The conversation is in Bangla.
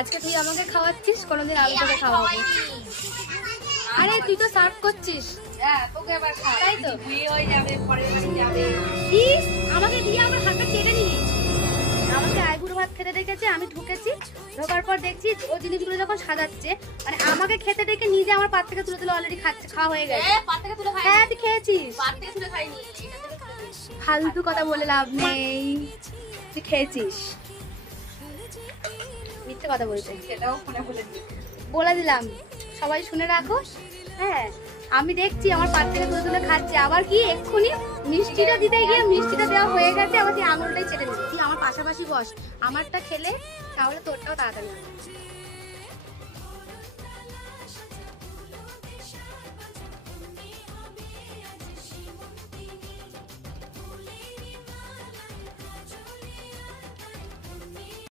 আজকে তুই আমাকে খাওয়াচ্ছিস, কোনোদিন আমি তোকে খাওয়াবো। আরে তুই তো সার্ভ করছিস। তোকে আবার তাই তো বিয়ে হয়ে যাবে, পরের বাড়ি যাবে। আমাকে দিয়ে আমার হাতটা কেটে নিয়েছি। আমাকে আইবুড়ো ভাত খেতে ডেকেছে, আমি ঢুকেছি, ঢোকার পর দেখছি ও জিনিসগুলো যখন সাজাচ্ছে, মানে আমাকে খেতে ডেকে নিজে আমার পাত থেকে তুলে তুলে অলরেডি খাচ্ছে, খাওয়া হয়ে গেছে। পাত থেকে তুলে খাই? হ্যাঁ তুই খেয়েছিস। পাত থেকে তুলে খাইনি। ফালতু কথা বলে লাভ নেই, তুই খেয়েছিস। মিথ্যে কথা বলছে। সেটাও ফোনে বলে দিলাম, সবাই শুনে রাখো। হ্যাঁ আমি দেখছি আমার পাত থেকে তুলে তুলে খাচ্ছে, আবার কি এক্ষুনি মিষ্টিটা দিতে গিয়ে মিষ্টিটা দেওয়া হয়ে গেছে, আবার তুই আঙুলটাই চেটে নিবি। তুই আমার পাশাপাশি বস, আমারটা খেলে তাহলে তোরটাও তাড়াতাড়ি হবে।